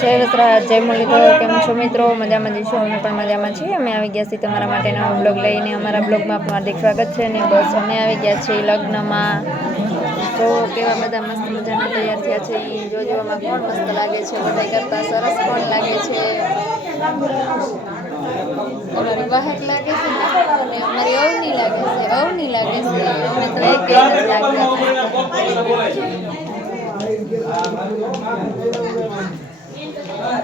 જય વસરાજ જય મુરલીધર કેમ છો મિત્રો? મજામાં જઈશો અમે પણ મજામાં છીએ. અમે આવી ગયા છીએ તમારા માટે બ્લોગ લઈને. અમારા બ્લોગમાં હાર્દિક સ્વાગત છે ને બસ અમે આવી ગયા છીએ લગ્નમાં. તો કેવા બધા મસ્ત મજાના તૈયાર થયા છે, ઈ જો જોવામાં કોણ મસ્ત લાગે છે? બધા કરતાં સરસ કોણ લાગે છે? અમારી લાગે છે અને અમારી અવની લાગે છે. અવની લાગે અમે તો એક જ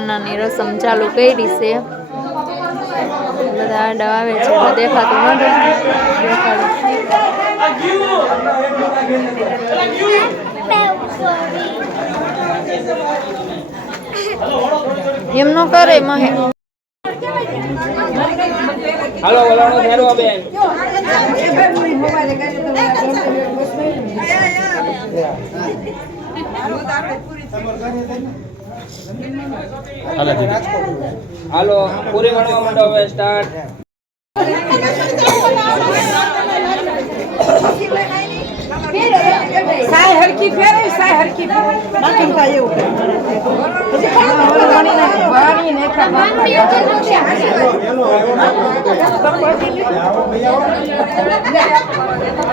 વાનાની રસમ ચાલુ કરી છે. બધા આડા આવે છે એટલે દેખાતું નથી દેખાડું એમ નો કરે મહે. હાલો વલાણો ફેરવો બેન. હાલો પૂરી વણવા માંડો હવે સ્ટાર્ટ હરકી ફેરે સાય હરકી બાકી તો એવું પછી વણી નાખે વણી ને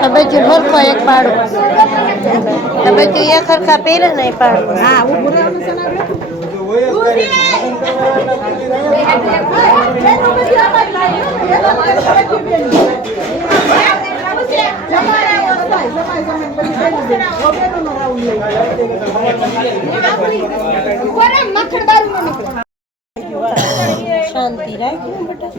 તમે જો હરખો એક પાડો. તમે જો એક હરખા પહેરે નહીં પાડો. હા ઉભું રહેવાનું છે ને શાંતિ રાખી બેટા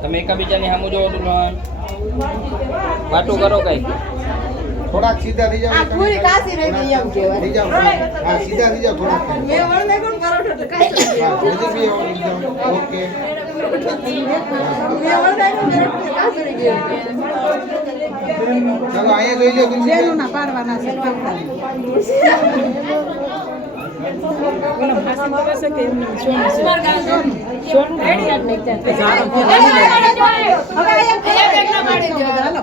તમે એકબીજાની સામુ જોવો દુલ્હન. વાતો કરો કઈ. થોડાક સીધા થઈ જાવ પૂરી કાસી રહી ગઈ એમ કહેવાય. થઈ જાવ હા સીધા થઈ જાવ થોડાક. મે વળને કોણ પરોઠો તો કાસી નજીક બી ઓકે. મેં વળને કોણ પરોઠો તો કાશી રહી ગઈ ચાલો અહીંયા જોઈ લો તુલસી જેનું ના પાડવાના છે પાડતા ઓલો કરે છે કે એમને સોનું છે. સોનું? રેડી. જ નહીં ત્યાં હવે એક એક ના પાડી દો હાલો.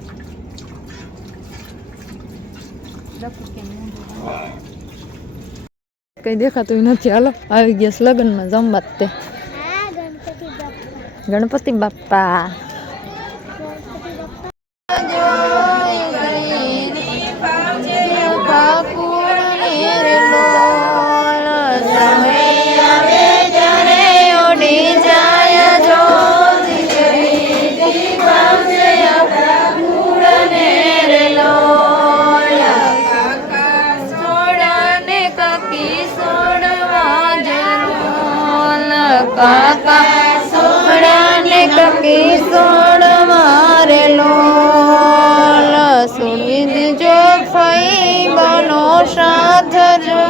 કઈ દેખાતું નથી. હાલો આવી ગયા લગ્નમાં જમવા તે. ગણપતિ બાપ્પા સાથ જો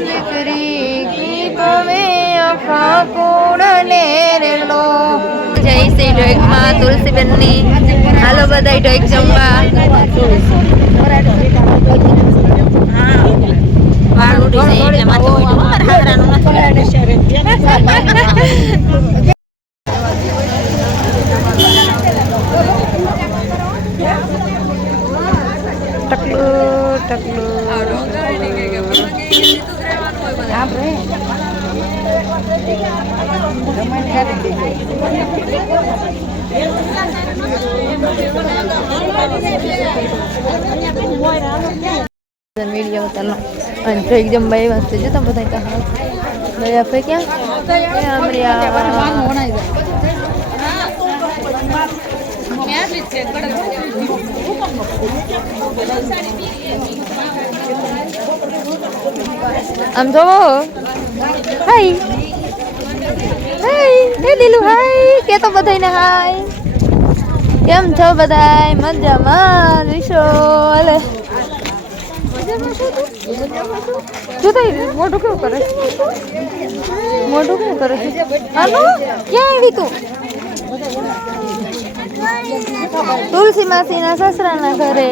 દીકરી કી પવે અખા કુડને રે લો જય શ્રી માતા તુલસીબેનની. હાલો બધા ઢોઈક જમવા. વાળ ઉડી જાય એટલે વીડિયો ઉતારનો અને તો એકદમ બે વાગતે જતા બધા ત્યાં દયા ફે ક્યાં આમ તો હાય હાય હે લીલું હાય કે તો બધાને હાય કેમ છો બધાય? મજામાં. વિશોલ જો તો મોઢું કેવું કરે? મોઢું કેવું કરે? આનો ક્યાં આવી તું? તુલસી માસીના સસરાના ઘરે.